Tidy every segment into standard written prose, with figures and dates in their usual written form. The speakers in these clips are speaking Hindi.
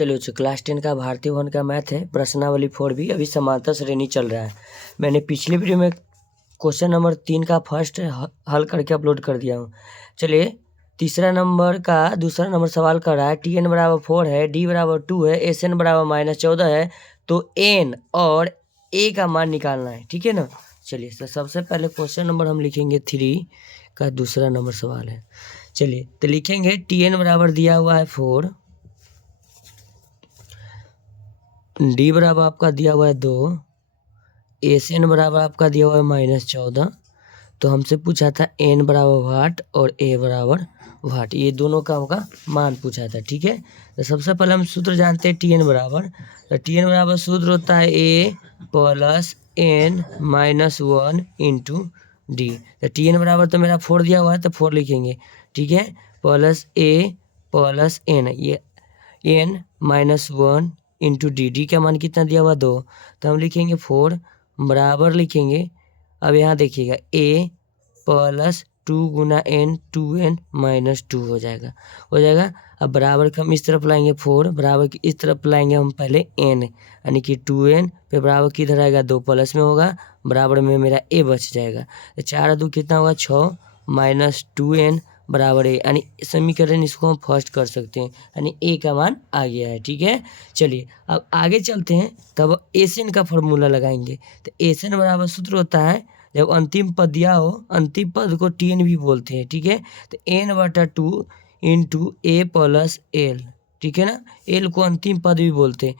चलिए बच्चों, क्लास 10 का भारतीय भवन का मैथ है, प्रश्नावली 4B अभी समांतर श्रेणी चल रहा है। मैंने पिछली वीडियो में क्वेश्चन नंबर 3 का फर्स्ट हल करके अपलोड कर दिया हूँ। चलिए तीसरा नंबर का दूसरा नंबर सवाल कर रहा है। Tn बराबर 4 है, D बराबर 2 है, Sn बराबर -14 है, तो n और a का मान निकालना है। ठीक है ना। चलिए तो सबसे पहले क्वेश्चन नंबर हम लिखेंगे 3 का दूसरा नंबर सवाल है। चलिए तो लिखेंगे Tn बराबर दिया हुआ है 4, डी बराबर आपका दिया हुआ है 2, Sn बराबर आपका दिया हुआ है -14। तो हमसे पूछा था n बराबर वाट और a बराबर वाट, ये दोनों का हमका मान पूछा था। ठीक है, तो सबसे पहले हम सूत्र जानते हैं Tn बराबर। तो Tn बराबर सूत्र होता है a plus n minus 1 into D. तो Tn बराबर तो मेरा 4 दिया हुआ है, तो 4 लिखेंगे। ठीक है, प्लस a प्लस n, ये n माइनस 1 इंटू डी का मान कितना दिया हुआ 2, तो हम लिखेंगे 4 बराबर लिखेंगे। अब यहाँ देखिएगा a plus 2 Guna n 2n minus 2 हो जाएगा। अब बराबर के हम इस तरफ लाएंगे 4, बराबर की इस तरफ लाएंगे हम पहले n, यानी कि 2n पे बराबर किधर आएगा 2 प्लस में होगा, बराबर में मेरा a बच जाएगा। तो 4 2 कितना होगा 6 माइनस 2n बराबर a, यानी समीकरण इसको हम फर्स्ट कर सकते हैं, यानी a का मान आ गया है। ठीक है, चलिए अब आगे चलते हैं, तब Sn का फॉर्मूला लगाएंगे। तो Sn बराबर सूत्र होता है, जब अंतिम पद दिया हो, अंतिम पद को Tn भी बोलते हैं। ठीक है, तो n/2 into a plus l। ठीक है ना, l को अंतिम पद भी बोलते हैं।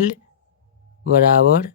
l बराबर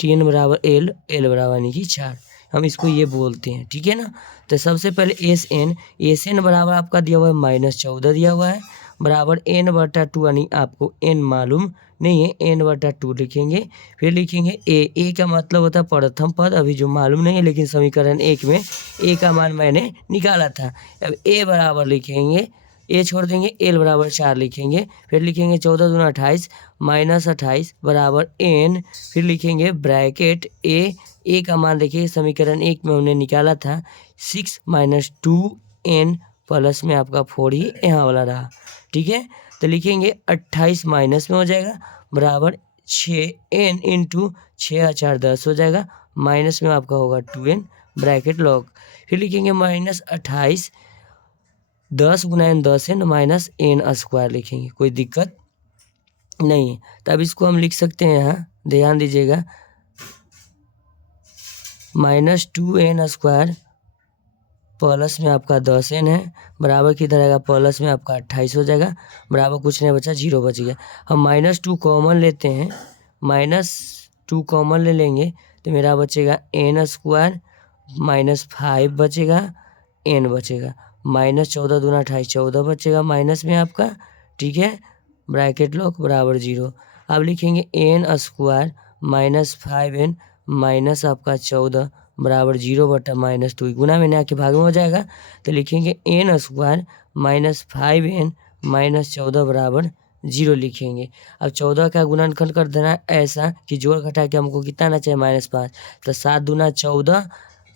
Tn बराबर l बराबर यानी कि 4, हम इसको ये बोलते हैं। ठीक है ना, तो सबसे पहले Sn बराबर आपका दिया हुआ है -14 दिया हुआ है, बराबर n/2, यानी आपको n मालूम नहीं है, n/2 लिखेंगे। फिर लिखेंगे a का मतलब होता है प्रथम पद, अभी जो मालूम नहीं है, लेकिन समीकरण 1 में a का मान मैंने निकाला था। अब a बराबर लिखेंगे, a छोड़ देंगे, l बराबर 4 लिखेंगे। फिर लिखेंगे 14 दूना 28 माइनस 28 बराबर n, फिर लिखेंगे ब्रैकेट a का मान देखिए समीकरण 1 में हमने निकाला था 6 माइनस 2n प्लस में आपका 4 ही यहाँ वाला रहा। ठीक है, तो लिखेंगे 28 माइनस में हो जाएगा, बराबर 6n इंटू 6 4 10 हो जाएगा, माइनस में आपका होगा 2n ब्रैकेट लॉग। फिर लिखेंगे -28 10 गुना n 10n माइनस n² लिखेंगे, कोई दिक्कत नहीं है। तब इसको हम लिख सकते हैं, यहाँ ध्यान दीजिएगा, -2n² प्लस में आपका 10n है, बराबर किधर आएगा प्लस में आपका 28 हो जाएगा, बराबर कुछ नहीं बचा 0 बच गया। हम -2 कॉमन लेते हैं, -2 कॉमन ले लेंगे तो मेरा बचेगा n² -5 बचेगा, n बचेगा, -14 दूना 28 14 बचेगा माइनस में आपका। ठीक है, ब्रैकेट लॉक बराबर 0। अब लिखेंगे n² -5n माइनस आपका 14 बराबर 0/-2, गुना में आके भाग में हो जाएगा, तो लिखेंगे n² -5n माइनस 14 बराबर 0 लिखेंगे। अब 14 का गुणनखंड कर देना ऐसा कि जोड़ घटा के हमको कितना आना चाहिए -5, तो 7 दूना 14।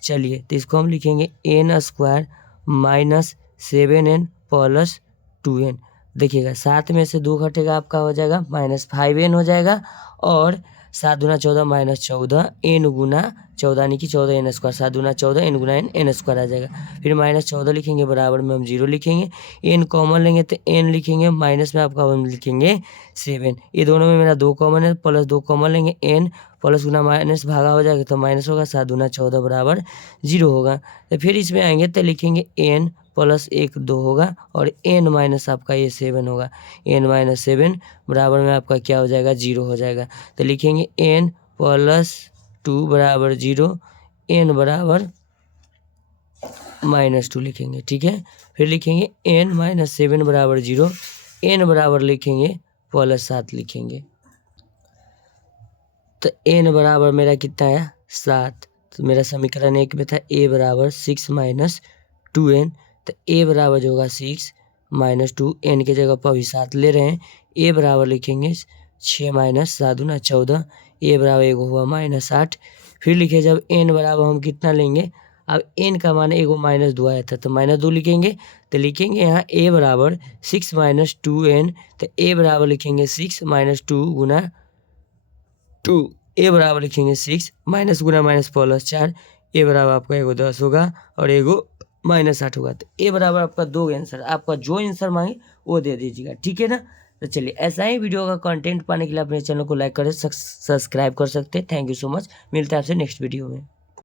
चलिए तो इसको हम लिखेंगे n² -7n प्लस 2n। देखिएगा 7 में से 2 घटेगा, आपका हो जाएगा -5n हो जाएगा, और 7 दूना 14 -14 n गुना 14 यानी कि 14n², 7 दूना 14 n गुना n² आ जाएगा। फिर -14 लिखेंगे, बराबर में हम 0 लिखेंगे, n कॉमन लेंगे तो n लिखेंगे, माइनस में आपका हम लिखेंगे 7। ये दोनों में मेरा 2 कॉमन है, प्लस 2 कॉमन लेंगे, n प्लस गुना माइनस भागा हो जाएगा तो माइनस होगा, 7 दूना 14 बराबर 0 होगा। तो फिर इसमें आएंगे तो लिखेंगे n प्लस 1 2 होगा, और n माइनस आपका ये 7 होगा, n - 7 बराबर में आपका क्या हो जाएगा 0 हो जाएगा। तो लिखेंगे n प्लस 2 बराबर 0, n बराबर -2 लिखेंगे। ठीक है, फिर लिखेंगे n - 7 बराबर 0, n बराबर लिखेंगे +7 लिखेंगे। तो n बराबर मेरा कितना है 7, तो मेरा समीकरण 1 में था a बराबर 6 माइनस 2n, तो a बराबर जो होगा 6 माइनस 2, n के जगह पर अभी 7 ले रहे हैं, a बराबर लिखेंगे 6 माइनस 7 दूना 14, a बराबर 1 हुआ -8। फिर लिखे जब n बराबर हम कितना लेंगे, अब एन का मान एगो -2 आया था तो -2 लिखेंगे, तो लिखेंगे यहाँ a बराबर 6 - 2n, तो a बराबर लिखेंगे 6 - 2 गुना 2, a बराबर लिखेंगे 6 minus Guna minus plus 4, a बराबर आपका एगो 10 होगा और एगो -8 होगा। तो a बराबर आपका 2 आंसर, आपका जो आंसर मांगे वो दे दीजिएगा, ठीक है ना। तो चलिए ऐसा ही वीडियो का कंटेंट पाने के लिए अपने चैनल को लाइक करें, सब्सक्राइब कर सकते हैं। थैंक यू सो मच, मिलते हैं आपसे नेक्स्ट वीडियो में।